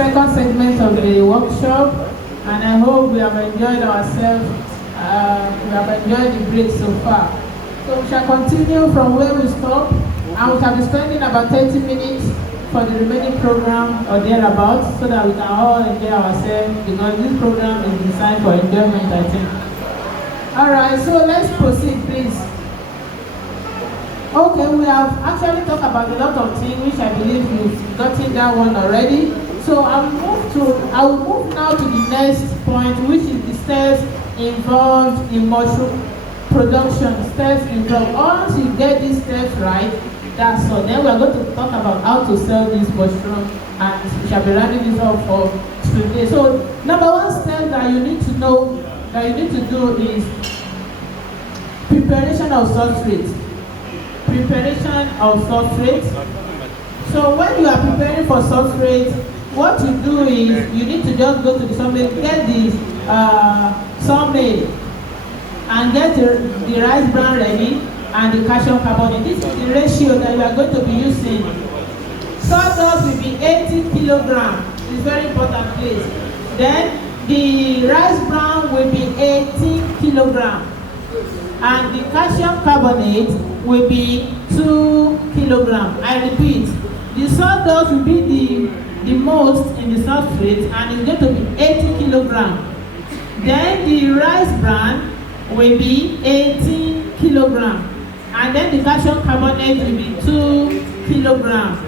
second segment of the workshop, and I hope we have enjoyed ourselves. We have enjoyed the break so far. So we shall continue from where we stopped, and we shall be spending about 30 minutes for the remaining program or thereabouts, so that we can all enjoy ourselves, because this program is designed for enjoyment, I think. Alright, so let's proceed, please. Okay, we have actually talked about a lot of things, which I believe you've gotten that one already. So I will move now to the next point, which is the steps involved in mushroom production. Steps involved. Once you get these steps right, that's all. Then we are going to talk about how to sell this mushroom, and we shall be running this up for today. So number one step that you need to know, that you need to do, is preparation of substrate. Preparation of substrate. So when you are preparing for substrate, what you do is you need to just go to the sawmill, get the sawmill, and get the rice bran ready and the calcium carbonate. This is the ratio that you are going to be using. Sawdust will be 80 kilograms. It's very important, please. Then the rice bran will be 18 kilograms. And the calcium carbonate will be 2 kilograms. I repeat, the sawdust will be the most in the substrate, and it's going to be 80 kilograms. Then the rice bran will be 18 kilograms. And then the calcium carbonate will be 2 kilograms.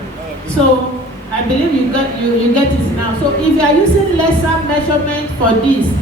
So I believe you get it now. So if you are using lesser measurement for this,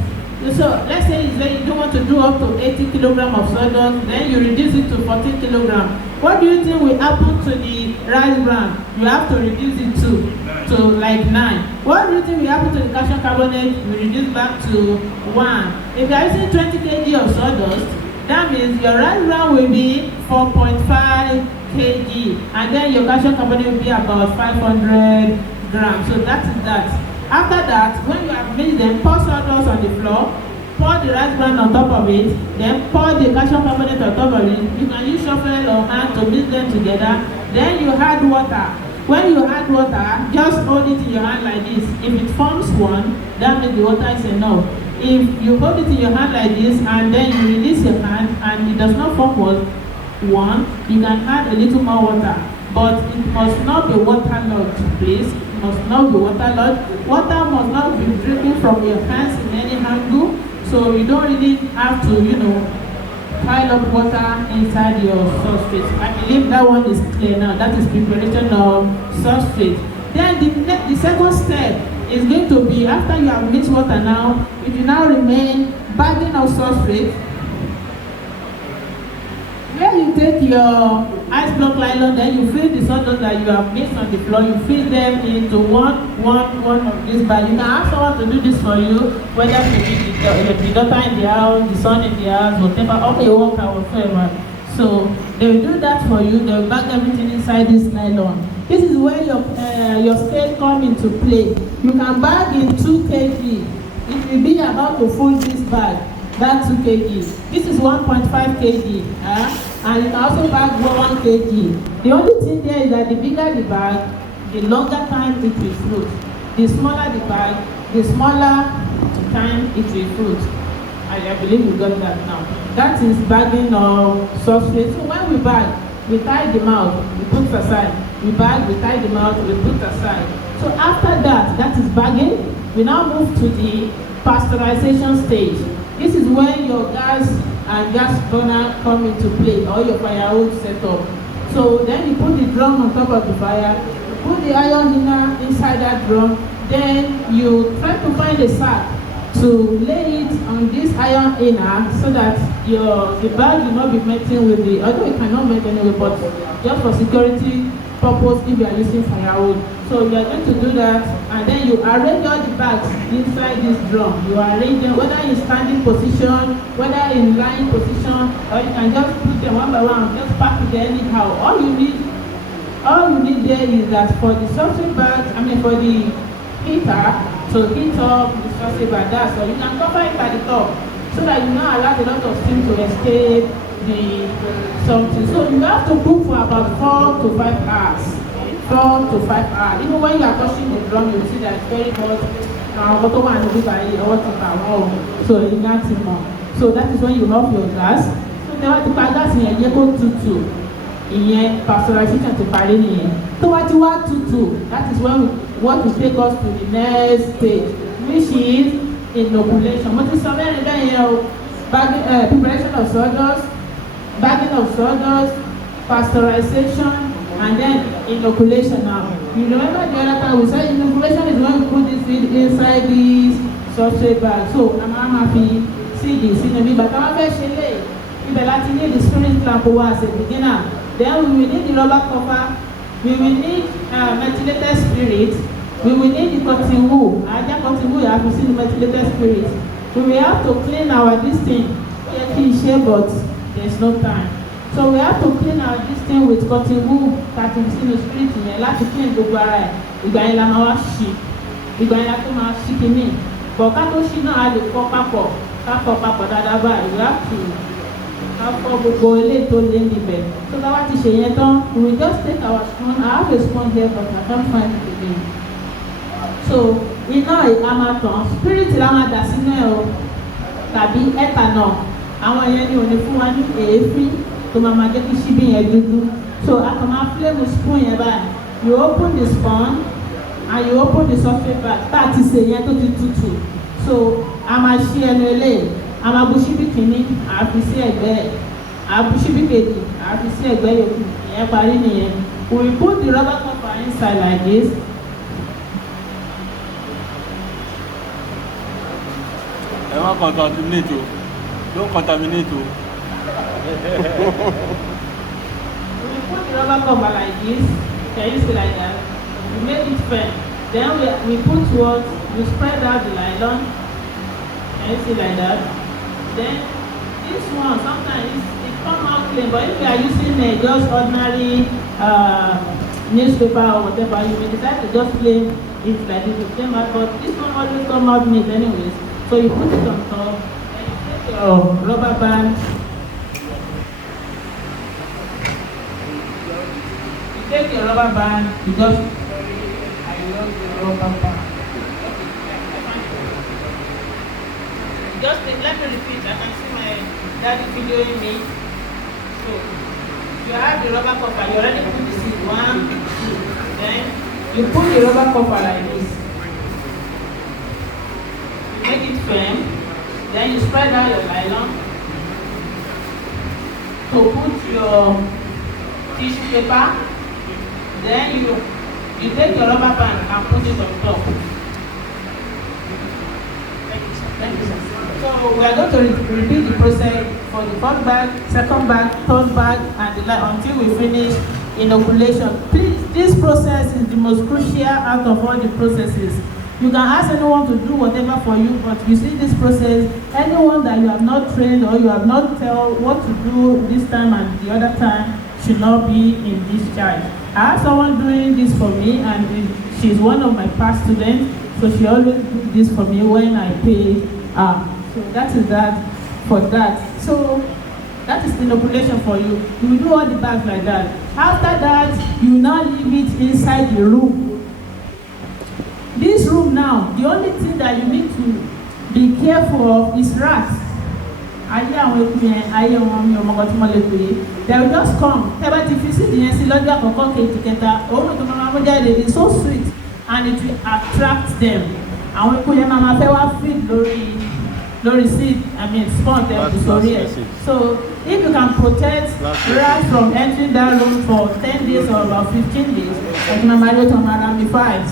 so let's say you don't want to do up to 80 kilograms of sawdust, then you reduce it to 14 kilograms. What do you think will happen to the rice bran? You have to reduce it to like 9. What do you think will happen to the calcium carbonate? You reduce back to 1. If you are using 20 kg of sawdust, that means your rice bran will be 4.5 kg, and then your calcium carbonate will be about 500 grams. So that is that. After that, when you have mixed them, pour sawdust on the floor, pour the rice bran on top of it, then pour the calcium carbonate on top of it. You can use shovel or hand to mix them together. Then you add water. When you add water, just hold it in your hand like this. If it forms one, that means the water is enough. If you hold it in your hand like this and then you release your hand and it does not form one, you can add a little more water. But it must not be waterlogged, please. It must not be waterlogged. Water must not be dripping from your hands in any angle. So you don't really have to, pile up water inside your substrate. I believe that one is clear now. That is preparation of substrate. Then the second step is going to be, after you have mixed water now, it will now remain bagging of substrate. Where you take your ice block nylon, then you fill the sawdust that you have mixed on the floor, you fill them into one of these bags. You can ask someone to do this for you, whether it be the daughter in the house, the son in the house, whatever, or your worker, whatever. So they will do that for you. They will bag everything inside this nylon. This is where your scale comes into play. You can bag in 2 kg. It will be about to full this bag. That's 2 kg. This is 1.5 kg. And you can also bag 1 kg. The only thing there is that the bigger the bag, the longer time it will float. The smaller the bag, the smaller time it will float. I believe you got that now. That is bagging of substrate. So when we bag, we tie the mouth, we put aside. We bag, we tie the mouth, we put aside. So after that is bagging. We now move to the pasteurization stage. This is when your gas and gas burner come into play, or your firewood setup. So then you put the drum on top of the fire, you put the iron inner inside that drum, then you try to find a sack to lay it on this iron inner so that the bag will not be melting with the, although it cannot melt anyway, but just for security purpose if you are using firewood. So you are going to do that, and then you arrange all the bags inside this drum. You arrange them whether in standing position, whether in lying position, or you can just put them one by one, just pack it there anyhow. All you need there is that for the substrate bag, for the heater to heat up the substrate bag, that's so you can cover it at the top so that you not allow a lot of steam to escape the something. So you have to cook for about 4 to 5 hours. 4 to 5 hours. Even when you are touching the drum, you see that it's very hot. So so that is when you off your gas. So then what the gas in your go to ìyẹn pasteurization ti parí nìyẹn. Tó wá ti wá tutù, that is when what will take us to the next stage, which is inoculation. Mo ti sọ mẹ́rin bẹ́ẹ̀ yẹn o, preparation of sawdust, bagging of sawdust, pasteurization, and then inoculation. Now you remember the other time we said inoculation is when we put this seed inside this substrate bag. So I'm fi seed sínú bí bàtà wọn fẹ́ ṣe lé ibẹ̀ láti ní the spirit clamp wa as a beginner. Then we will need the rubber cover, we will need methylated spirit, we will need the cotton wool. Ajá cotton wool you have to see the methylated spirit. We will have to clean our this thing. But there's no time. So we have to clean our this thing with cotton wool that is in the spirit yẹn láti clean gbogbo ara ẹ̀. Ìgbà yẹn la máa wá ṣí. Ìgbà yẹn la tó máa ṣí kìíní. Bọ̀ ká tó ṣí náà a lè kọ́ papọ̀. Ká kọ́ papọ̀ dáadáa báyìí. You have to ká kọ́ gbogbo eléyìí tó lé níbẹ̀. So tá bá ti ṣe yẹn tán, we will just take our spoon. I have a spoon here but I can't find it again. So iná a máa tàn. Spirit la máa dà sínú ẹ̀ o. Tàbí ethanol. Àwọn yẹn ni ò ní fún wa ní èéfín. So mama jẹ́ kí ṣíbí yẹn dúdú. So a kàn máa flame spoon yẹn báyìí. You open the spoon and you open the substrate bag. Tá a ti sè yẹn tó ti tutù. So a máa ṣí ẹnu eléyìí. A máa bu ṣíbí kìíní, a fi sí ẹ̀gbẹ́ ẹ̀. A bu ṣíbí kejì, a fi sí ẹ̀gbẹ́ yòókù. Ìyẹn parí nìyẹn. We put the rubber cover inside like this. Ẹ má contaminate o. Don't contaminate o. We put the rubber cover like this. Can you see like that? We make it firm. Then we put what? We spread out the nylon. Can you see like that? Then this one sometimes it come out clean, but if you are using just ordinary newspaper or whatever, you may decide to just plain it like this. It came out, but this one always come out neat anyways. So you put it on top and you take your rubber band. Take your rubber band, you just I love the rubber band. Just let me repeat, I can see my daddy videoing me. So you have the rubber cover, you already put the seed 1, 2, then you put the rubber cover like this. You make it firm, then you spread out your nylon to put your tissue paper. Then you take your rubber band and put it on top. Thank you, sir. So we are going to repeat the process for the first bag, second bag, third bag, and the last until we finish inoculation. Please, this process is the most crucial out of all the processes. You can ask anyone to do whatever for you, but you see this process, anyone that you have not trained or you have not told what to do this time and the other time should not be in this charge. I have someone doing this for me, and she's one of my past students, so she always do this for me when I pay her. So that is that for that. So that is the inoculation for you. You will do all the bags like that. After that, you now leave it inside the room. This room now, the only thing that you need to be careful of is rats. They will just come. It's so sweet and it will attract them. Spawn them to So if you can protect rats from entering that room for 10 days or about 15 days,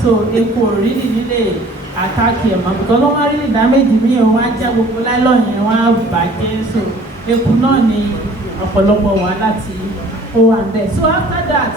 so they could really attack him because no one really damage me or one job with nylon and one back so they could not need a follow one there. So after that,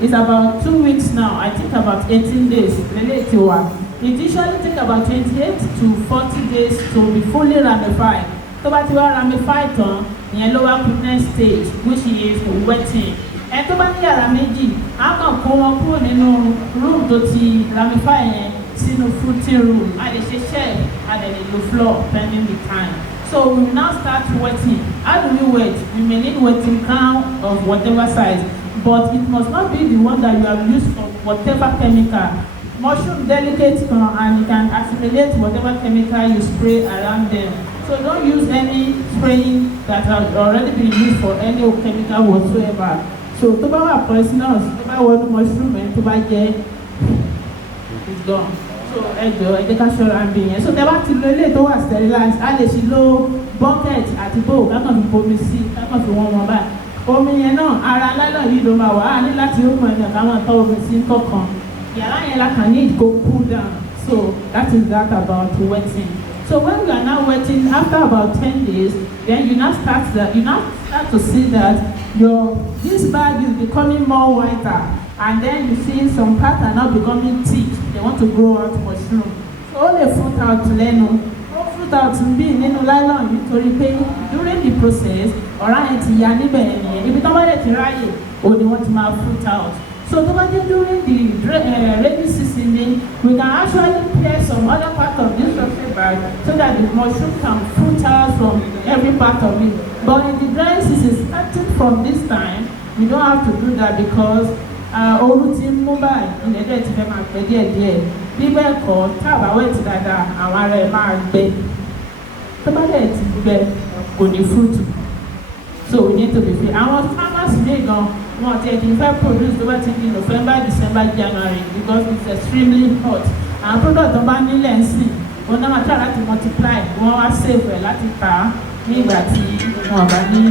it's about 2 weeks now. I think about 18 days. It usually takes about 28 to 40 days to be fully ramified. So but you are ramified on in lower quickness stage, which is wetting. And to bá ní yàrá méjì, a kàn kó wọn kúrò nínú room tó ti ramify yẹn sínú fruiting room. A lè ṣe shelf, a lè lo floor pending the time. So we will now start wetting. How do we wet? We may need wetting crown of whatever size, but it must not be the one that you have used for whatever chemical. Mushroom delicate and it can assimilate whatever chemical you spray around them. So don't use any spraying that has already been used for any chemical whatsoever. So tó bá wà poisonous, tó bá wọnú mushroom ẹ̀ tó bá jẹ́, it's gone. So ẹ jẹ́ ká ṣọ́ra ń bí yẹn. So tẹ́ bá ti lo ilé tó wà sterilized, a lè ṣì lo bucket àti bowl kákan fi bomi sí, kákan fi wọ́n wọn báyìí. Omi yẹn náà ara lálọ́ yìí ló máa wà á ní láti ó mọ ẹ̀yàn káwọn tọ́ omi sí kọ̀ọ̀kan. Yàrá yẹn la kàn need go cool down. So that is that about wetting. So when you are now wetting, after about 10 days, then you now start to see that this bag is becoming more whiter, and then you see some parts are now becoming thick. They want to grow out mushroom. So all the fruit out lẹ́nu, all fruit out bí nínú nylon nítorí pé during the process, ọ̀rá yẹn ti ya níbẹ̀ yẹn. Ibi tó bá lè ti ráyè, òun ni wọ́n ti máa fruit out. So during the rainy season, we can actually clear some other part of this substrate bag so that the mushroom can fruit out from every part of it. But in the dry season, starting from this time, we don't have to do that because ooru ti ń mú báyìí, ilẹ̀ dẹ̀ ti fẹ́ máa gbẹ díẹ̀díẹ̀. Bí bẹ́ẹ̀ kọ́, tá a bá wẹ̀ ti dáadáa, àwọn ara ẹ̀ máa gbẹ. Tó bá dẹ̀ ti gbẹ, kò ní fruit. So we need to be free. Àwọn farmers may gan. Wọ́n ti ẹ̀dín fẹ́ produce tó bá ti di November, December, January because it's extremely hot. Àwọn product tó bá nílẹ̀ ń sìn, wọ́n náà máa try láti multiply, wọ́n wá save ẹ̀ láti tà á ní ìgbà tí wọ́n bá ní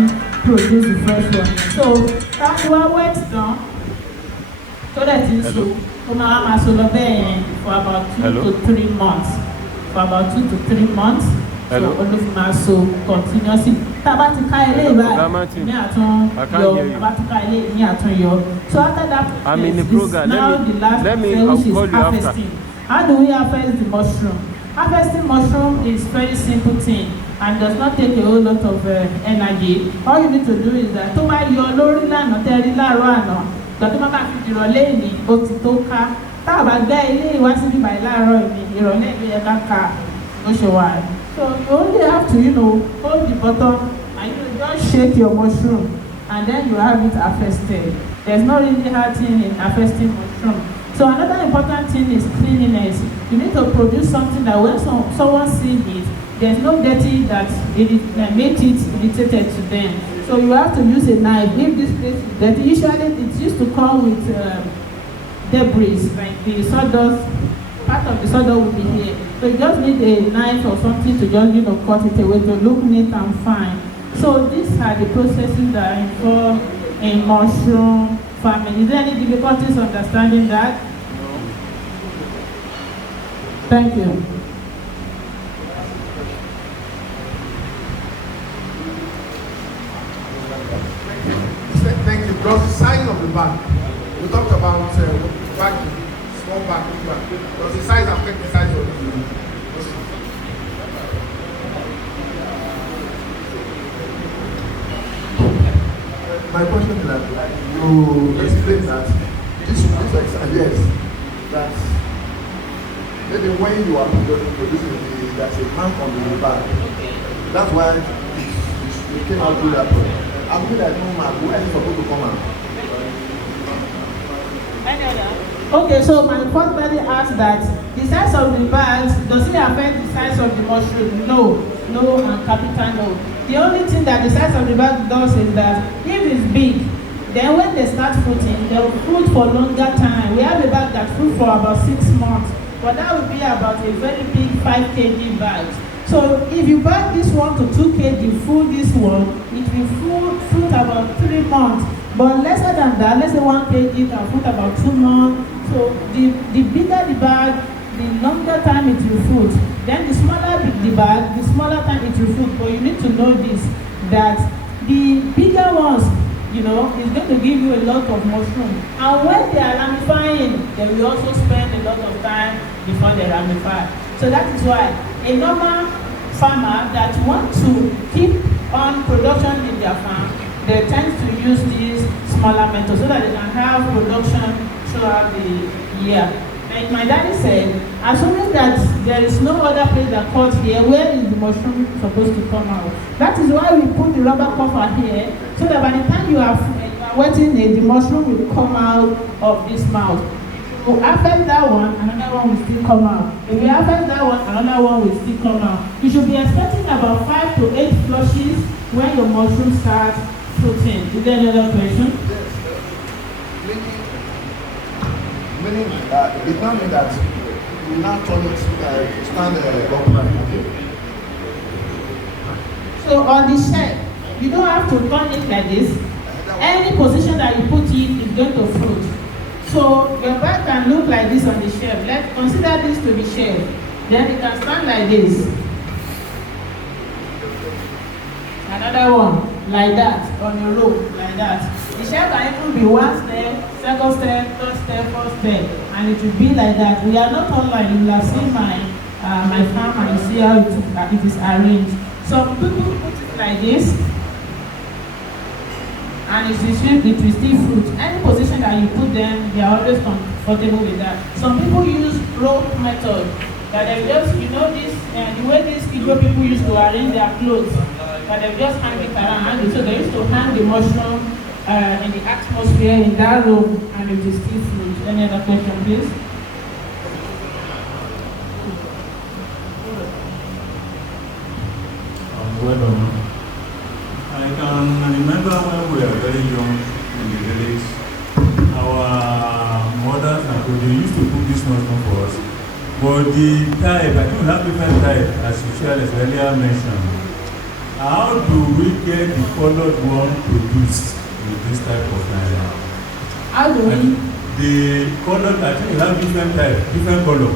produce the fresh one. So táwọn wá wet tán tó dẹ̀ ti ń so, ó máa so lọ bẹ́ẹ̀ yẹn for about 2 to 3 months. For about 2 to 3 months. So olùfin máa so continuously. Tá a bá ti ká ilé ìbáyìí, ní àtún yọ, tá a bá ti ká ilé ní àtún yọ. So after that process is now the last phase, which is harvesting. How do we harvest the mushroom? Harvesting mushroom is very simple thing and does not take a whole lot of energy. All you need to do is that tó bá yọ lórí lánàá tẹ́rí láàárọ̀ àná, ìgbà tó máa fi ìrọ̀lẹ́ ìní ó ti tó ká. Tá a bá gbé ilé ìwá síbí báyìí láàárọ̀ ìní, ìrọ̀lẹ́ ìní yẹ ká ká ló ṣe wà. So you only have to, hold the bottom and just shake your mushroom and then you have it harvested. There's no really hard thing in harvesting mushroom. So another important thing is cleanliness. You need to produce something that when someone sees it, there's no dirty that makes it irritated to them. So you have to use a knife. If this place is dirty, usually it used to come with debris, like the sawdust. Part of the sawdust will be here. So you just need a knife or something to just cut it away to look neat and fine. So these are the processes that are involved in mushroom farming. Is there any difficulties understanding that? No. Thank you. Thank you. Because the size of the bag, we talked about bag. Small bag, does the size affect the size of the My question is that you explained that this yes, that maybe when you are producing there's a mark on the bag. That's why you cannot do that. I'm good at no mark. Where is it supposed to come out? Any other? Okay, so my first buddy asked that the size of the bags, does it affect the size of the mushroom? No, and capital no. The only thing that the size of the bag does is that if it's big, then when they start fruiting, they will fruit for longer time. We have a bag that fruit for about 6 months, but that would be about a very big 5 kg bag. So if you bag this one to 2 kg, full this one, it will fruit about 3 months. But lesser than that, let's say 1 kg can fruit about 2 months. So the bigger the bag, the longer time it will fruit. Then the smaller the bag, the smaller time it will fruit. But you need to know this, that the bigger ones, is going to give you a lot of mushroom. And when they are ramifying, they will also spend a lot of time before they ramify. So that is why a normal farmer that want to keep on production in their farm, they tend to use these smaller methods so that they can have production throughout the year. Like my daddy said, assuming that there is no other place that cuts here, where is the mushroom supposed to come out? That is why we put the rubber cover here, so that by the time you are wetting it, the mushroom will come out of this mouth. If you affect that one, another one will still come out. If you affect that one, another one will still come out. You should be expecting about 5 to 8 flushes when your mushroom starts fruiting. Is there any other question? Yes. Meaning that it not mean that you now turn it stand upright. Okay. So on the shelf, you don't have to turn it like this. Any position that you put it is going to fruit. So your bag can look like this on the shelf. Let's consider this to be shelf. Then it can stand like this. Another one like that on your rope like that. The shelf can even be 1 step, 2nd step, 3rd step, 4th step, and it will be like that. We are not online. You will have seen my farm and you see how it is arranged. Some people put it like this, and it will still fruit. Any position that you put them, they are always comfortable with that. Some people use rope method. That they just, this, the way these Igbo people used to arrange their clothes, that they just hang it around. So they used to hang the mushroom in the atmosphere in that room, and it is still fruit. Any other question, please? Well done. I can remember when we were very young in the village, our mothers and they used to cook this mushroom for us. But the type, I think we have different type, as usual, as earlier mentioned. How do we get the colored one produced with this type of knife? How do we? The colored, I think we have different type, different color.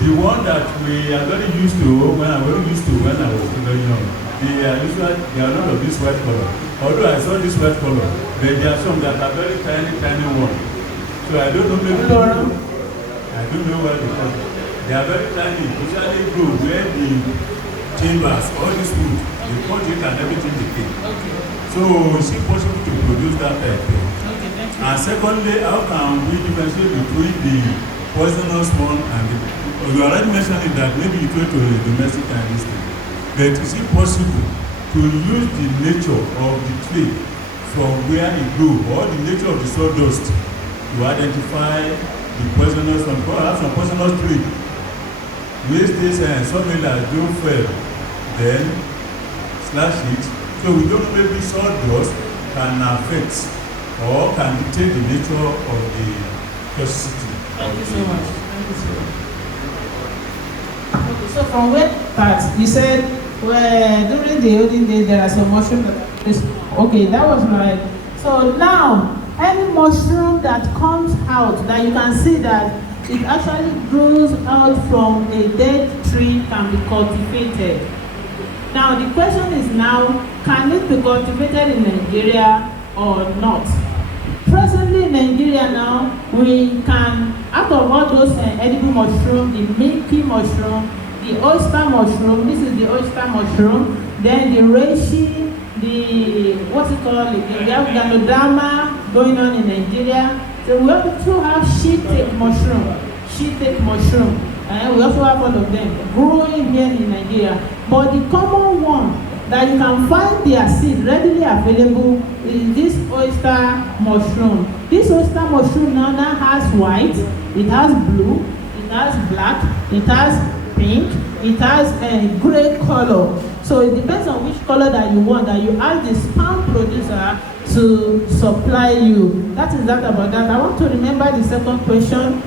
The one that we are very used to, when I was very young, they are a lot of this white color. Although I saw this white color, but there are some that are very tiny ones. So I don't know where they come from. They are very tiny, usually grow where the chambers, all this wood, they cut it and everything they take. Okay. So it's impossible to produce that type of thing. Okay, thank you. And secondly, how can we differentiate between the poisonous one and the... You already mentioned that maybe you go to a domestic and this thing. But is it possible to use the nature of the tree from where it grew, or the nature of the sawdust, to identify the poisonous one? Because I have some poisonous tree. Waste this and something like do fail, then slash it. So we don't know maybe sawdust can affect or can dictate the nature of the toxicity. Thank you so much. Thank you so much. Okay, so from where part you said during the olden days there are some mushrooms that is okay, that was right. So now any mushroom that comes out that you can see that it actually grows out from a dead tree can be cultivated. Now the question is now, can it be cultivated in Nigeria or not? Presently in Nigeria now, we can, out of all those edible mushrooms, the milky mushroom, the oyster mushroom, this is the oyster mushroom, then the reishi, the, what's it called, we have ganoderma going on in Nigeria. So we also have shiitake mushroom, we also have all of them growing here in Nigeria. But the common one that you can find their seed readily available is this oyster mushroom. This oyster mushroom now has white, it has blue, it has black, it has pink, it has a gray color. So it depends on which color that you want, that you ask the sperm producer to supply you. That is that about that. I want to remember the second question.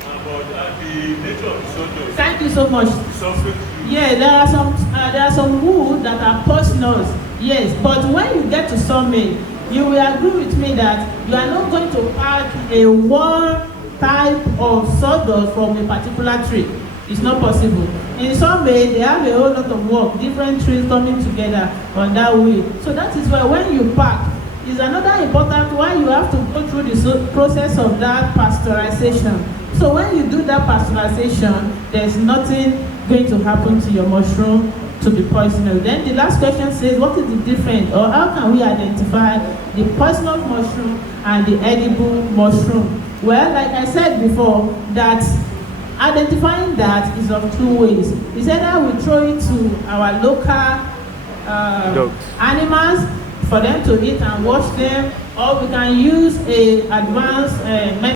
About the nature of the sawdust. Thank you so much. Yeah, there are some wood that are poisonous. Yes, but when you get to sawmill, you will agree with me that you are not going to pack a one type of sawdust from a particular tree. It's not possible. In some way, they have a whole lot of work, different trees coming together on that way. So that is why when you pack, is another important one, you have to go through the process of that pasteurization. So when you do that pasteurization, there's nothing going to happen to your mushroom to be poisonous. Then the last question says, what is the difference, or how can we identify the poisonous mushroom and the edible mushroom? Well, like I said before, that identifying that is of two ways. It's either we throw it to our local animals for them to eat and wash them, or we can use a advanced